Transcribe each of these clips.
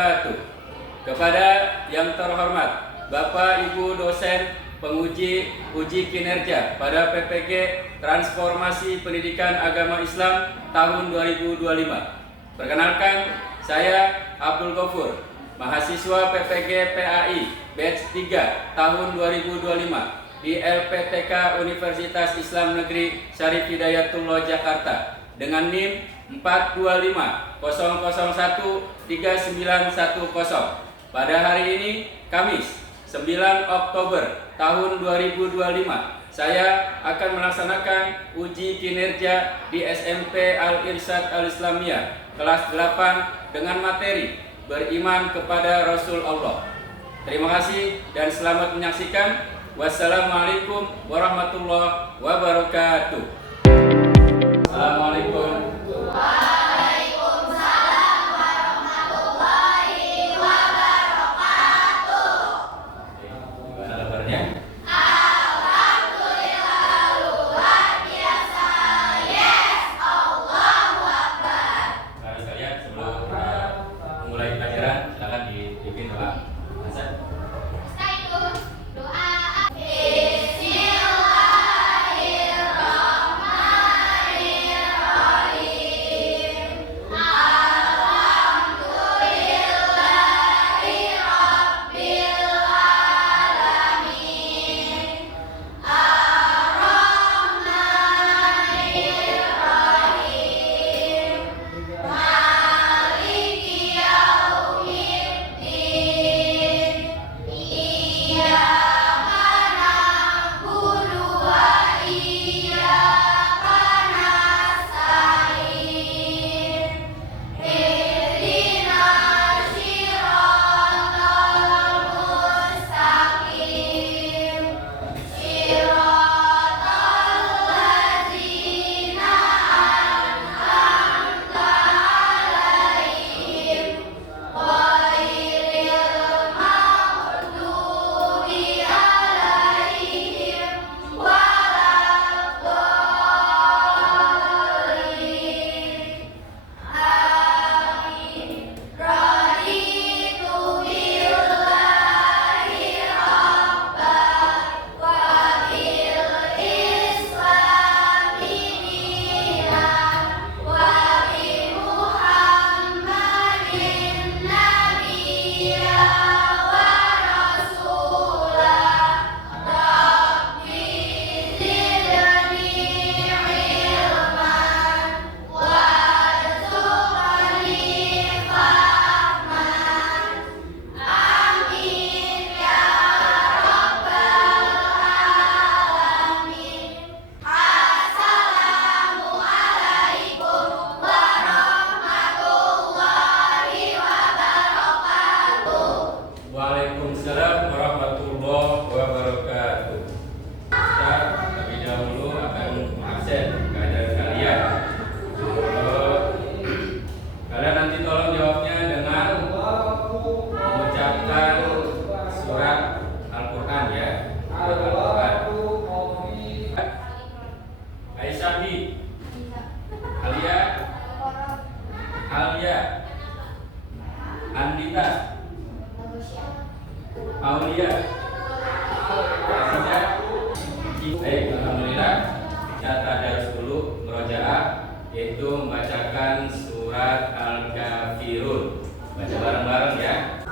wabarakatuh. Kepada yang terhormat Bapak Ibu dosen penguji uji kinerja pada PPG Transformasi Pendidikan Agama Islam tahun 2025. Perkenalkan, saya Abdul Ghafur, mahasiswa PPG PAI batch 3 tahun 2025 di LPTK Universitas Islam Negeri Syarif Hidayatullah Jakarta dengan NIM 42500013910. Pada hari ini, Kamis 9 Oktober tahun 2025, saya akan melaksanakan uji kinerja di SMP Al-Irsyad Al-Islamiyah kelas 8 dengan materi beriman kepada Rasul Allah. Terima kasih dan selamat menyaksikan. Wassalamualaikum warahmatullahi wabarakatuh. Assalamualaikum. Waalaikumsalam warahmatullahi wabarakatuh. Gimana kabarnya? Alhamdulillah luar biasa. Yes, Allahu Akbar. Mari sekalian, sebelum kita memulai pelajaran, silakan dipimpin doa. Hasan. Waalaikumsalam warahmatullahi wabarakatuh. Kita terlebih dahulu akan mengabsen keadaan kalian. Kalian nanti tolong jawabnya dengan mengucapkan surat Al-Quran ya. Al-Quran. Aisyah, Alia, Alia, Andita, Aulia, Aziza. Baik, alhamdulillah. Kita tadarus dulu murojaah, yaitu membacakan surat Al-Kafirun. Baca bareng-bareng ya.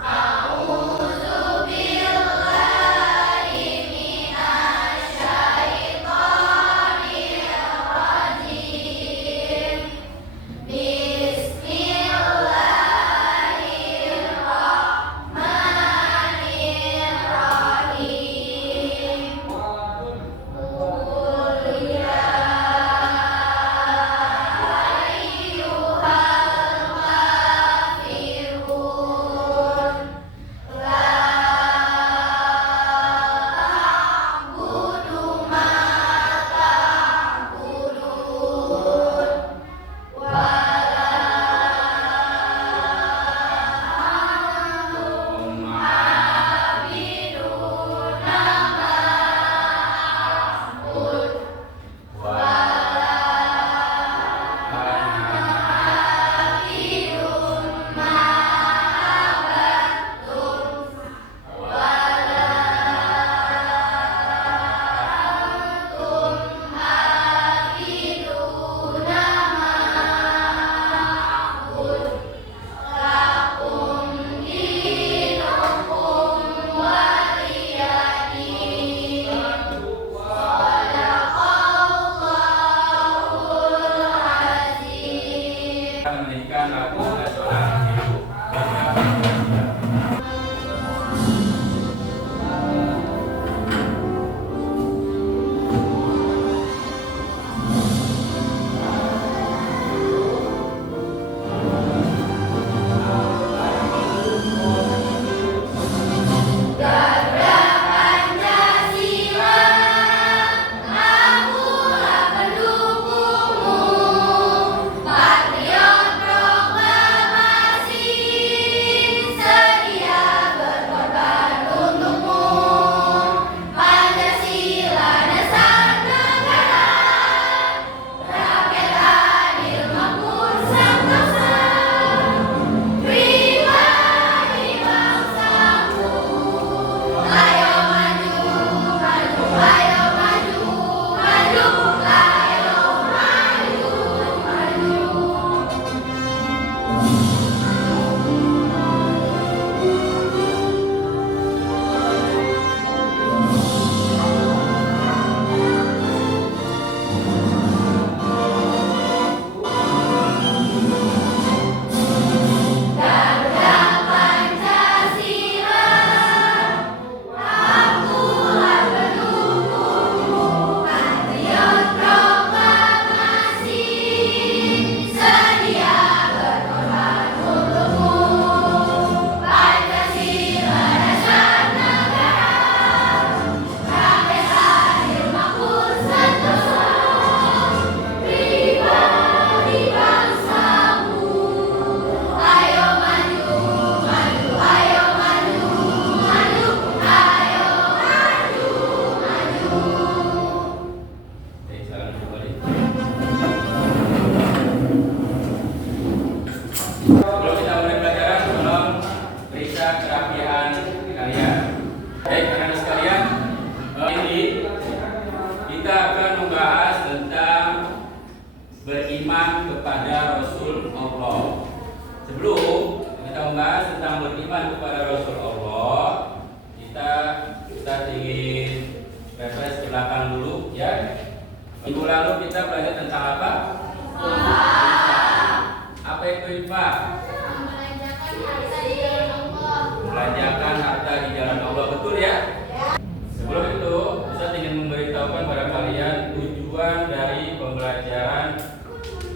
beriman kepada Rasulullah, kita ingin refresh ke belakang dulu ya. Minggu lalu kita belajar tentang apa? Apa itu infak? Belanjakan harta di jalan Allah, betul ya? Sebelum itu, Ustaz ingin memberitahukan kepada kalian tujuan dari pembelajaran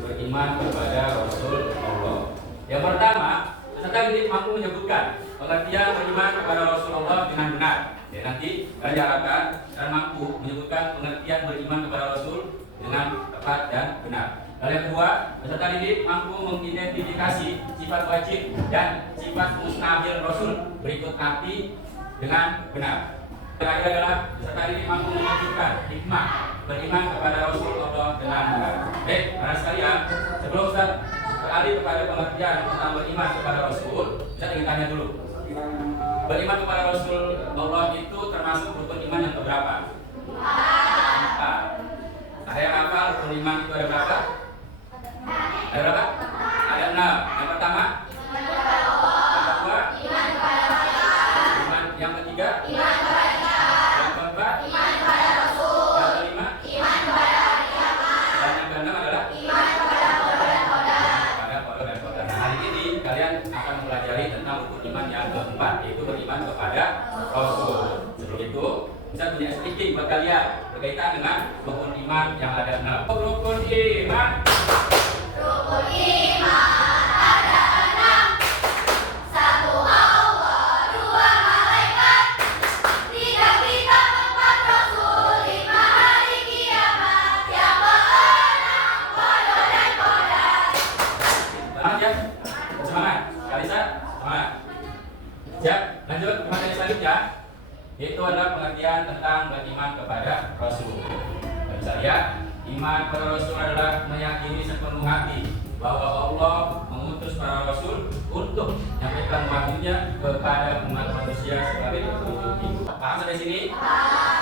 beriman kepada Rasul Allah. Yang pertama, Ustaz ini mampu menyebutkan pengertian beriman kepada Rasulullah dengan benar. Ya, nanti kalian harapkan dan mampu menyebutkan pengertian beriman kepada Rasul dengan tepat dan benar. Lalu yang kedua, peserta didik mampu mengidentifikasi sifat wajib dan sifat mustahil Rasul berikut arti dengan benar. Terakhir adalah peserta didik mampu menunjukkan hikmah beriman kepada Rasulullah dengan benar. Baik, para sekalian, sebelum Ustaz beralih kepada pengertian tentang beriman kepada Rasul, Ustaz ingin tanya dulu. Beriman kepada Rasul Allah itu termasuk rukun iman yang keberapa? 4. Ada yang hafal rukun iman itu ada berapa? Ada berapa? Ada 6. Yang pertama? Yang kedua? Iman. Yang ketiga? Yang keempat? Yang kelima? Dan yang keenam adalah? Kepada qada dan qadar. Nah, hari ini kalian akan mempelajari tentang rukun iman yang keempat, yaitu beriman kepada Rasul. Sebelum itu, bisa punya sedikit buat kalian berkaitan dengan rukun iman yang ada 6. Rukun iman. Rukun iman ada 6. 1 Allah, 2 malaikat, 3 kitab, 4 rasul, 5 hari kiamat, yang keenam qada dan qadar. Semangat ya, semangat. Kalisa, semangat. Siap, lanjut ke materi selanjutnya. Itu adalah pengertian tentang beriman kepada Rasul. Bisa lihat, iman kepada Rasul adalah meyakini sepenuh hati bahwa Allah mengutus para Rasul untuk menyampaikan wahyunya kepada umat manusia sebagai petunjuk hidup. Paham sampai sini?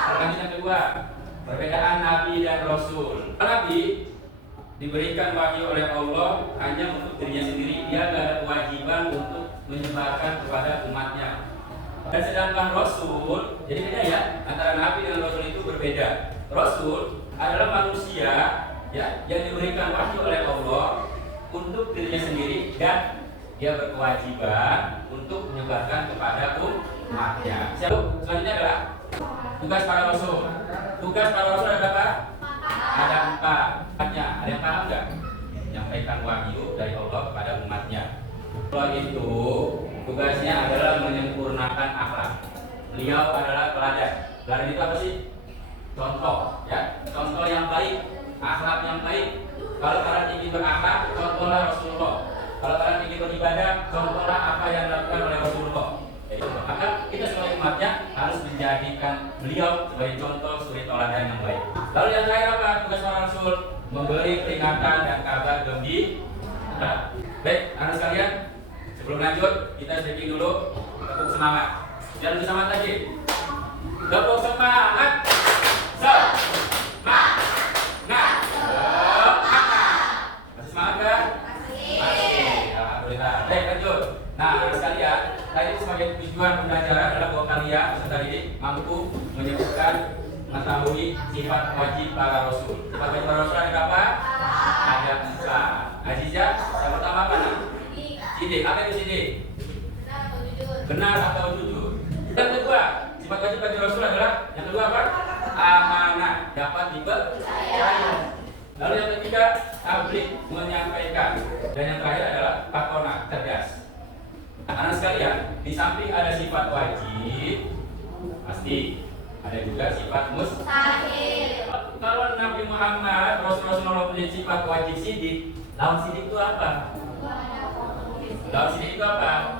Lanjut yang kedua, perbedaan Nabi dan Rasul. Nabi diberikan wahyu oleh Allah hanya untuk dirinya sendiri, dia tidak ada kewajiban untuk menyebarkan kepada umatnya. Dan sedangkan Rasul, jadi beda ya, antara Nabi dan Rasul itu berbeda. Rasul adalah manusia ya, yang diberikan wahyu oleh Allah untuk dirinya sendiri dan dia berkewajiban untuk menyebarkan kepada umatnya. Selanjutnya adalah tugas para Rasul. Tugas para Rasul ada apa? Ada 4. Ada yang paham nggak? Menyampaikan wahyu dari Allah kepada umatnya. Allah itu tugasnya adalah menyempurnakan akhlak. Beliau adalah teladan. Teladan itu apa sih? Contoh, ya. Contoh yang baik, akhlak yang baik. Kalau kalian ingin berakhlak, contohlah Rasulullah. Kalau kalian ingin beribadah, contohlah apa yang dilakukan oleh Rasulullah. Maka kita sebagai umatnya harus menjadikan beliau sebagai contoh, sebagai teladan yang baik. Lalu yang terakhir apa? Tugas para Rasul memberi peringatan dan kabar gembira. Baik, anak sekalian, sebelum lanjut kita sedikit dulu tepuk semangat. Jangan lebih semangat lagi. Tepuk semangat. Semangat. Masih semangat kan? Masih. Alhamdulillah. Baik, lanjut. Nah, anak sekalian, tadi sebagai tujuan pembelajaran adalah bahwa kalian peserta didik mampu menyebutkan, mengetahui sifat wajib para Rasul. Sifat wajib para Rasul ada berapa? Ada 4. Azizah, yang pertama apa nih? Sidik. Apa itu sidik? Benar atau jujur. Yang kedua, sifat wajib bagi Rasul adalah yang kedua apa? Amanah, dapat dipercaya. Lalu yang ketiga, tabligh, menyampaikan. Dan yang terakhir adalah pakona, cerdas. Anak sekalian, di samping ada sifat wajib, pasti ada juga sifat mustahil. Kalau Nabi Muhammad, Rasulullah punya sifat wajib sidik, lawan sidik itu apa? Lawan sidik itu apa?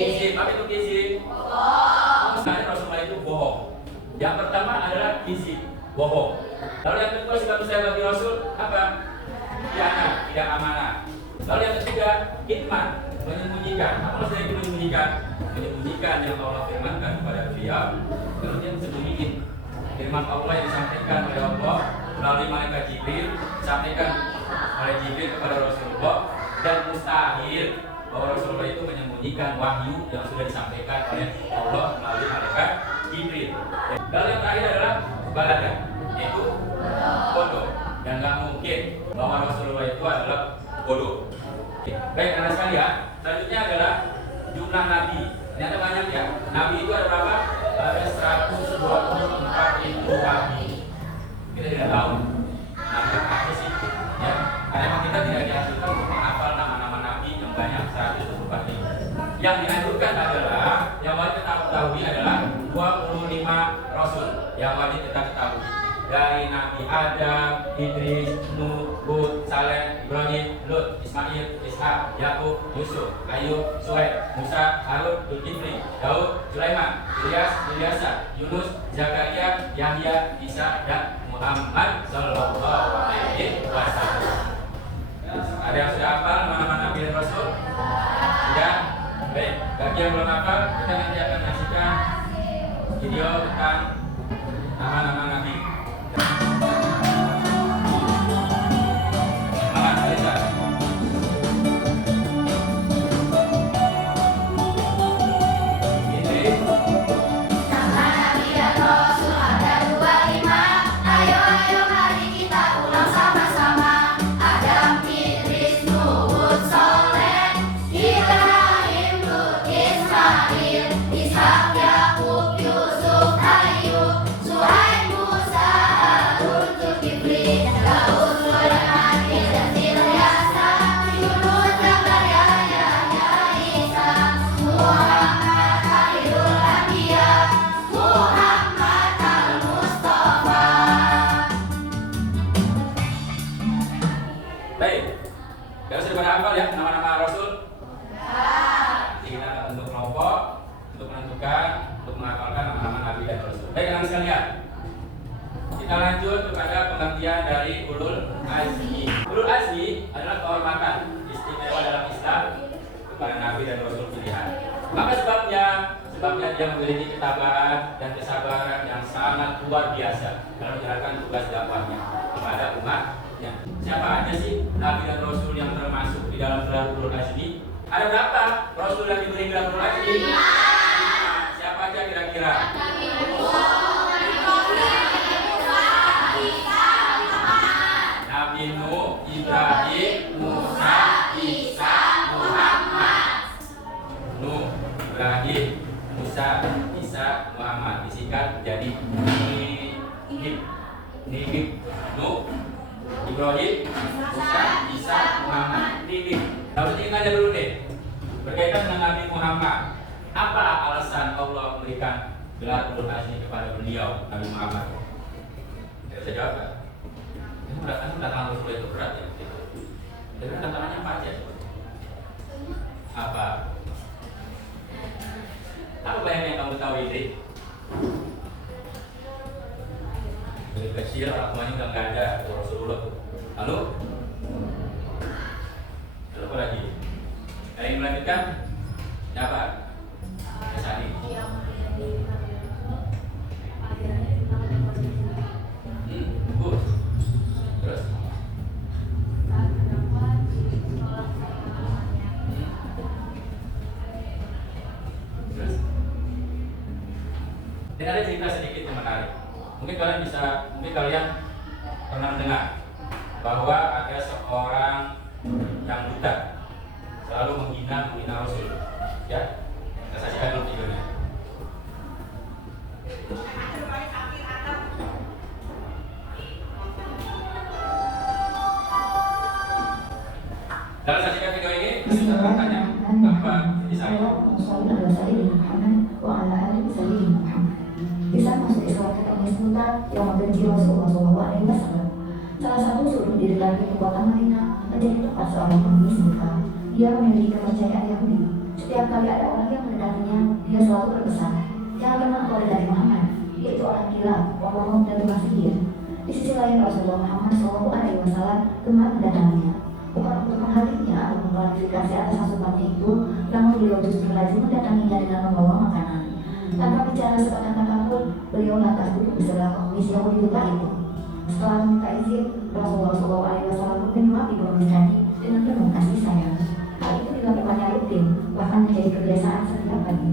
Kizib. Apa itu kizib? Bohong. Rasulullah itu bohong. Yang pertama adalah kizib, bohong. Lalu yang kedua sifat mustahil bagi Rasul apa? Khianat, tidak amanah. Lalu yang ketiga, kitman, menyembunyikan. Apa maksudnya itu menyembunyikan? Menyembunyikan yang Allah firmankan kepada beliau, lalu dia sembunyiin firman Allah yang disampaikan oleh Allah melalui malaikat Jibril, disampaikan oleh Jibril kepada Rasulullah. Dan mustahil bahwa Rasulullah itu menyembunyikan wahyu yang sudah disampaikan oleh Allah melalui malaikat Jibril. Lalu yang terakhir adalah balaga, yaitu bodoh. Dan nggak mungkin bahwa Rasulullah itu adalah bodoh. Baik, anak sekalian, selanjutnya adalah jumlah nabi. Ternyata banyak ya. Nabi itu ada berapa? Ada 124.000 nabi. Kita tidak tahu nabi apa sih? Ya, karena memang kita tidak dianjurkan untuk menghafal nama-nama nabi yang banyak 124.000. Yang dianjurkan adalah yang wajib kita ketahui adalah 25 rasul yang wajib kita ketahui. Dari Nabi Adam, Idris, Nuh, Hud, Saleh, Ibrahim, Lut, Ismail, Ishak, Yakub, Yusuf, Ayub, Suhaib, Musa, Harun, Zulkifli, Daud, Sulaiman, Ilyas, Ilyasa, Yunus, Zakaria, Yahya, Isa, dan Muhammad Sallallahu Alaihi Wasallam. Ada yang sudah hafal nama-nama Nabi dan Rasul? Sudah? Baik, bagi yang belum hafal, kita nanti akan menyaksikan video tentang nama-nama Nabi. Kita lanjut kepada pengertian dari ulul azmi. Ulul azmi adalah kehormatan istimewa dalam Islam kepada Nabi dan Rasul pilihan. Apa sebabnya? Sebabnya dia memiliki ketabahan dan kesabaran yang sangat luar biasa dalam menjalankan tugas dakwahnya kepada umatnya. Siapa aja sih Nabi dan Rasul yang termasuk di dalam gelar ulul azmi? Ada berapa Rasul yang diberi gelar ulul azmi? Siapa aja kira-kira? Nabi Nuh, Ibrahim, Musa, Isa, Muhammad. Nuh, Ibrahim, Musa, Isa, Muhammad disingkat jadi Nibib. Nuh, Ibrahim, Musa, Isa, Muhammad. Nibib. Lalu kita tanya dulu deh, berkaitan dengan Nabi Muhammad, apa alasan Allah memberikan gelar ulul azmi kepada beliau Nabi Muhammad? Saya jawab kan? Tantangan Rasul itu berat ya. Jadi tantangannya apa aja? Apa? Apa banyak yang kamu tahu ini? Dari kecil orang tuanya udah nggak ada Rasulullah. Lalu apa lagi? Ada yang melanjutkan? Siapa? Sani. Terus? Ini ada cerita sedikit yang menarik. Mungkin kalian pernah mendengar bahwa ada seorang yang buta selalu menghina Rasul. Ya, kita saksikan dulu videonya. Dalam saksikan video ini, kita bertanya apa di sana. Bisa masuk Islam kata sebentar yang membenci Rasulullah SAW. Salah satu suruh didekati kekuatan Madinah menjadi tempat seorang pengemis buta. Dia memiliki kepercayaan Yahudi. Setiap kali ada orang yang mendatanginya, dia selalu berpesan, jangan pernah keluar dari Muhammad, yaitu orang gila, bohong dan tukang sihir. Di sisi lain Rasulullah Muhammad SAW gemar mendatanginya. Bukan untuk menghadirinya atau mengklarifikasi atas asupannya itu, namun beliau justru rajin mendatanginya dengan membawa makanan. Tanpa bicara sepatah kata pun, beliau lantas duduk bersama pengemis Yahudi buta itu. Setelah meminta izin, Rasulullah SAW menyuapi pengemis tadi dengan penuh kasih sayang. Hal itu dilakukannya rutin, bahkan menjadi kebiasaan setiap pagi.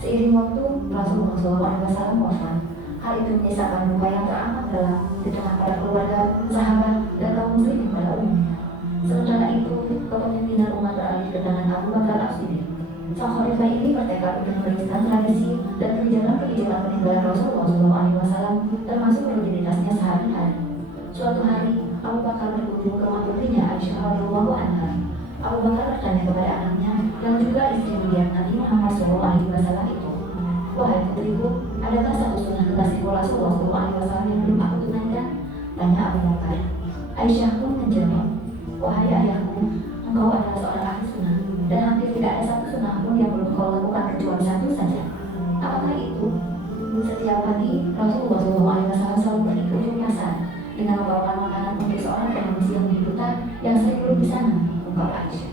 Seiring waktu, Rasulullah SAW wafat. Hal itu menyisakan duka yang teramat dalam di tengah para keluarga, sahabat, dan kaum muslimin pada umumnya. Sementara itu, kepemimpinan umat beralih ke tangan Abu Bakar As-Siddiq. Sang khalifah ini bertekad untuk meneruskan tradisi dan kebijakan peninggalan Rasulullah SAW, termasuk rutinitasnya sehari-hari. Suatu hari, Abu Bakar berkunjung ke rumah putrinya Aisyah radhiyallahu anha. Abu Bakar bertanya kepada anaknya dan juga istri mulia Nabi Muhammad SAW itu, "Wahai putriku, adakah satu sunnah kekasih Rasulullah SAW yang belum aku tunaikan?" Tanya Abu Bakar. Aisyah pun menjawab, "Wahai ayahku, engkau adalah seorang ahli sunnah, dan hampir tidak ada satu sunnah pun yang belum kau lakukan kecuali satu saja. Apakah itu?" Setiap pagi, Rasulullah SAW selalu pergi ke ujung pasar dengan membawakan makanan untuk seorang pengemis yang buta yang sering duduk di sana, ungkap Aisyah.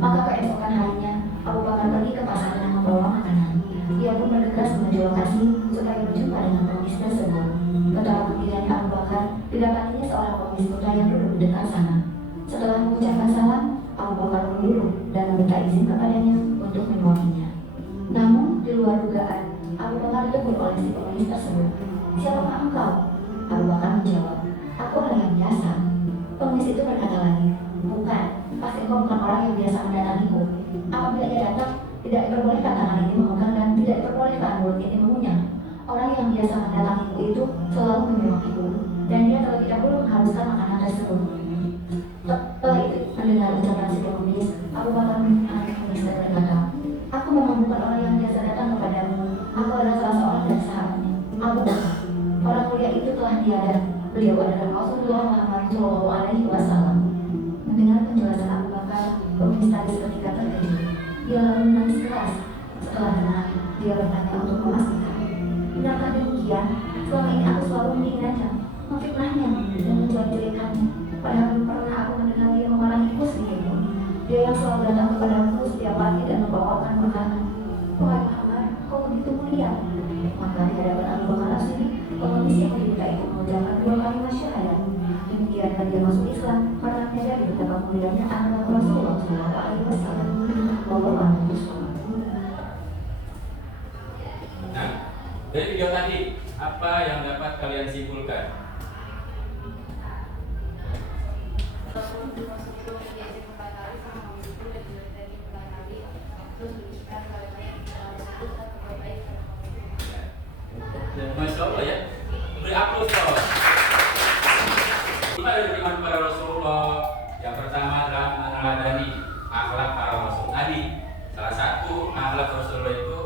Maka keesokan harinya, Abu Bakar pergi ke pasar dengan membawa makanan. Ia pun bergegas menuju lokasi supaya berjumpa dengan pengemis tersebut. Betapa gembiranya Abu Bakar didapatinya seorang pengemis buta yang duduk di dekat sana. Setelah mengucapkan salam, Abu Bakar berdiri dan meminta izin kepadanya untuk menyuapinya. Namun, di luar dugaan, Abu Bakar ditegur oleh si pengemis tersebut. "Siapakah engkau?" Abu Bakar menjawab, "Aku orang yang biasa." Pengemis itu berkata lagi, "Bukan, pasti engkau bukan orang yang biasa mendatangiku. Apabila ia datang, tidak diperbolehkan tangan ini memegang dan tidak diperbolehkan mulut ini mengunyah. Orang yang biasa mendatangiku itu selalu menyuapiku, dan dia terlebih dahulu mengharuskan makanan tersebut." Setelah itu, mendengar ucapan si pengemis, Abu Bakar menangis dan berkata, "Aku memang bukan orang yang biasa datang kepadamu. Aku adalah salah seorang dari sahabatnya, Abu Bakar. Orang mulia itu telah tiada. Beliau adalah Rasulullah Muhammad SAW." Mendengar penjelasan Abu Bakar, pengemis tadi seketika terkejut. Dia lalu menangis keras. Setelah tenang, dia bertanya untuk memastikan, "Benarkah demikian? Selama ini aku selalu menghinanya, memfitnahnya, dan menjelek-jelekannya. Padahal belum pernah aku mendengar dia memarahiku sedikitpun. Dia yang selalu datang kepadaku setiap pagi dan membawakan makanan. Wahai Muhammad, kau begitu mulia." Maka di hadapan Abu Bakar As-Siddiq, pengemis yang diminta itu mengucapkan 2 kalimat syahadat. Demikian dia masuk Islam karena menyadari betapa mulianya anak Rasulullah SAW. Wallahu a'lam bishawab. Nah, dari video tadi, apa yang dapat kalian simpulkan? Masya Allah ya, beri aplaus dong. Kita ada beriman kepada Rasulullah. Yang pertama adalah meneladani akhlak para Rasul tadi. Salah satu akhlak Rasulullah itu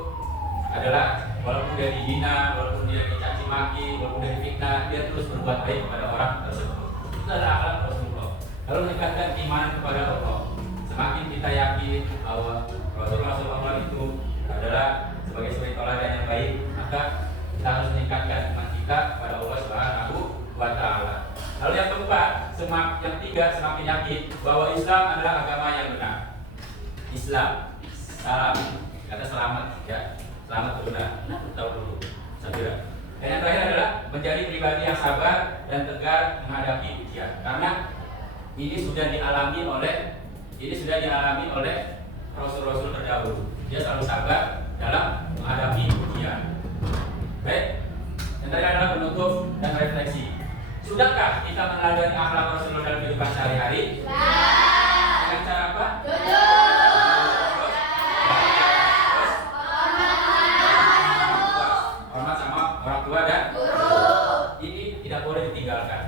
adalah walaupun dia dihina, walaupun dia dicaci maki, walaupun dia difitnah, dia terus berbuat baik kepada orang tersebut. Itu adalah akhlak Rasulullah. Lalu meningkatkan iman kepada Allah. Semakin kita yakin bahwa Rasulullah itu adalah sebagai teladan yang baik, maka kita harus meningkatkan iman kita kepada Allah Subhanahu wa Ta'ala. Lalu yang keempat, yang tiga, semakin yakin bahwa Islam adalah agama yang benar. Islam, salam, kata selamat, ya, selamat benar. Nah, tahu dulu, saya. Dan yang terakhir adalah menjadi pribadi yang sabar dan tegar menghadapi ujian. Karena ini sudah dialami oleh Rasul-Rasul terdahulu. Dia selalu sabar dalam menghadapi ujian. Baik, yang terakhir adalah penutup dan refleksi. Sudahkah kita meneladani akhlak Rasulullah dalam kehidupan sehari-hari? Dengan cara apa? Hormat sama orang tua dan guru. Ini tidak boleh ditinggalkan.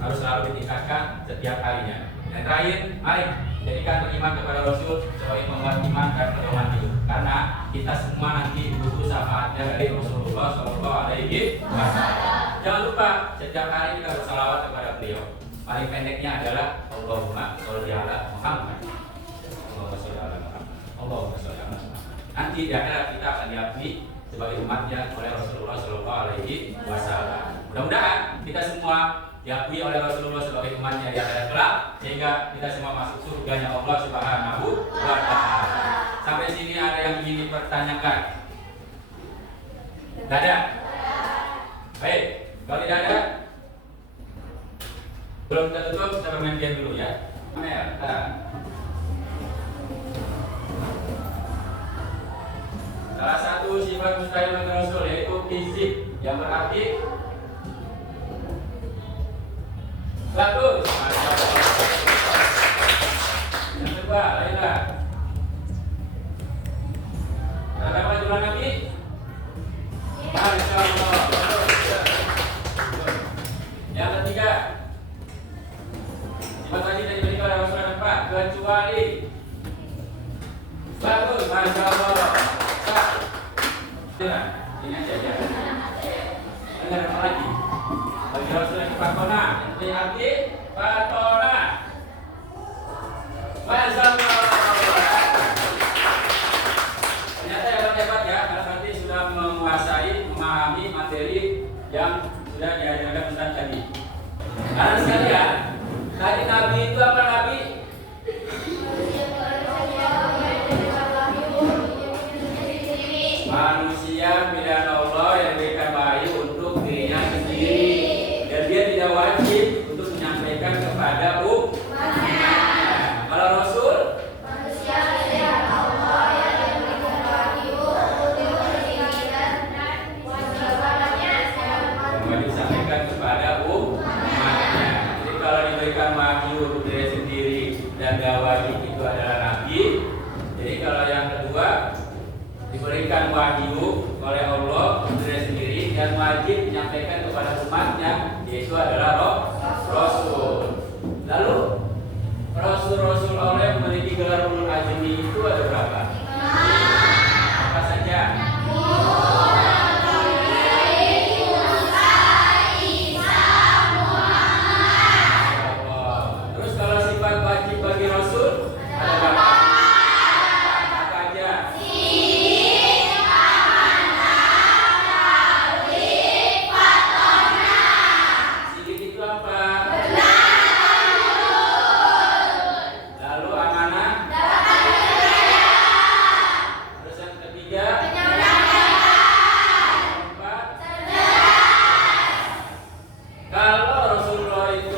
Harus selalu ditingkatkan setiap harinya. Dan terakhir, mari jadikan beriman kepada Rasul sebagai penguat iman dan pedoman hidup. Karena kita semua nanti butuh syafaatnya dari Rasulullah SAW. Jangan lupa setiap hari kita bersalawat kepada beliau. Paling pendeknya adalah Allahumma sholli ala Muhammad. Allahumma sholli ala Muhammad. Allahumma sholli ala Muhammad. Nanti di akhirat kita akan diakui sebagai umatnya oleh Rasulullah SAW. Mudah-mudahan kita semua diakui oleh Rasulullah sebagai umatnya di akhirat kelak, sehingga kita semua masuk surganya Allah Subhanahu wa Ta'ala. Sampai sini ada yang ingin dipertanyakan? Tidak ada? Baik, kalau tidak ada, belum kita tutup, kita bermain game dulu ya. Amel, sifat mustahil bagi Rasul yaitu fisik, yang berarti bagus. Yang kedua, Laila. Ada kewajiban Nabi? Masya Allah. Yang ketiga, sifat wajib yang dimiliki oleh Rasulullah Pak, kecuali bagus. Masya Allah. Ini aja. Dengar apa lagi? Bagi Rasulullah Fatona, yang arti Fatona. Masya Allah. Ternyata yang hebat ya, karena nanti sudah menguasai, memahami materi yang sudah diajarkan Ustaz tadi. Karena sekalian, tadi Nabi itu apa Nabi? Manusia pilihan Allah yang diberikan wahyu untuk dirinya sendiri, dan dia tidak wajib untuk menyampaikan kepada umatnya. Kalau Rasul Manusia pilihan Allah yang diberikan wahyu untuk dirinya dan kepadanya wajib disampaikan kepada umatnya. Jadi kalau diberikan wahyu untuk diri sendiri dan gak wajib itu adalah Nabi. Jadi kalau yang kedua diberikan wahyu oleh Allah untuk diri sendiri dan wajib menyampaikan kepada umatnya, yaitu adalah Rasul. Lalu Rasul-Rasul Allah yang memiliki gelar ulul azmi itu ada berapa? Apa saja? Terus kalau sifat wajib bagi Rasul ada berapa? Apa aja? Sikit itu apa? Lalu amanah. Terus yang ketiga, keempat. Kalau Rasulullah itu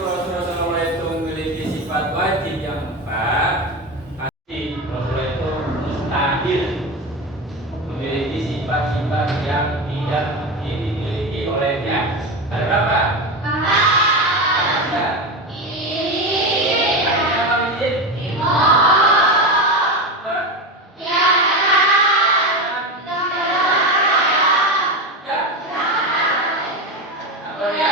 memiliki sifat wajib yang empat, pasti Rasulullah itu mustahil memiliki sifat-sifat yang tidak dimiliki olehnya. Ada berapa? Ada. Apa izin? Apa dia?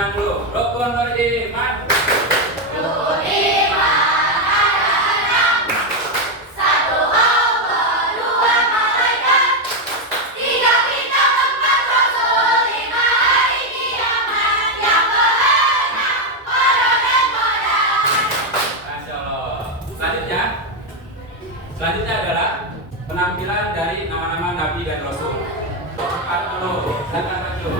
beriman dulu. Rukun beriman. Masya Allah. Selanjutnya adalah penampilan dari nama-nama Nabi dan Rasul. Cepat dulu, silakan maju.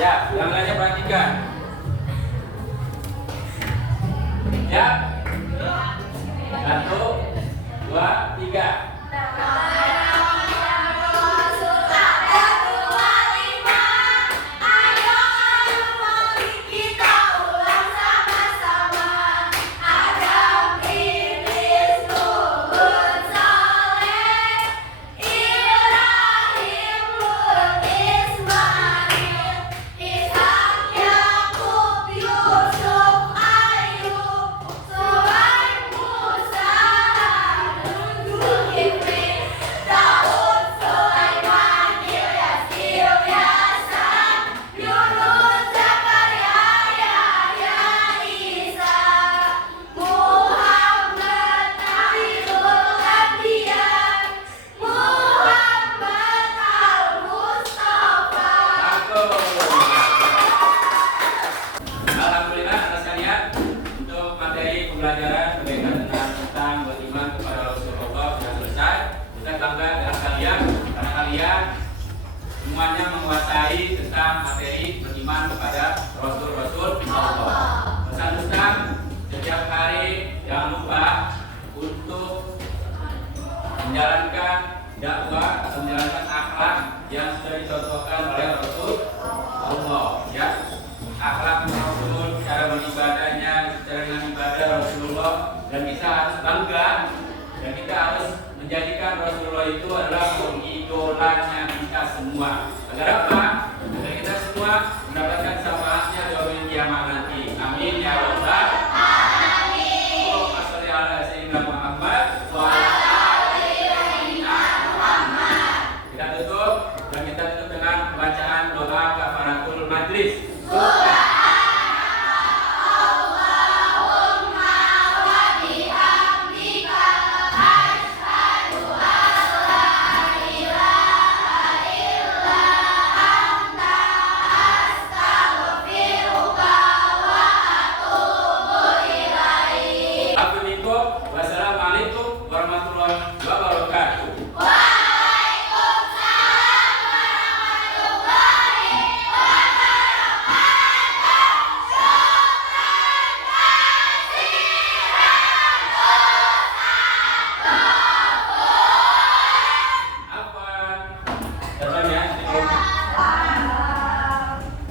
Ya, yang lainnya perhatikan. Ya. 1, 2, 3. Alhamdulillah atas sekalian, untuk materi pembelajaran berkaitan tentang beriman kepada Rasulullah sudah selesai. Kita bangga dengan kalian karena kalian semuanya menguasai tentang materi beriman kepada Rasul-Rasul Allah. Pesan-pesan setiap hari jangan lupa untuk menjalankan dakwah atau menjalankan akhlak yang sudah dicontohkan oleh Rasul Allah, ya. Akhlak Rasul, cara beribadahnya, cara dengan ibadah Rasulullah, dan kita harus bangga dan kita harus menjadikan Rasulullah itu adalah idolanya kita semua. Agar apa?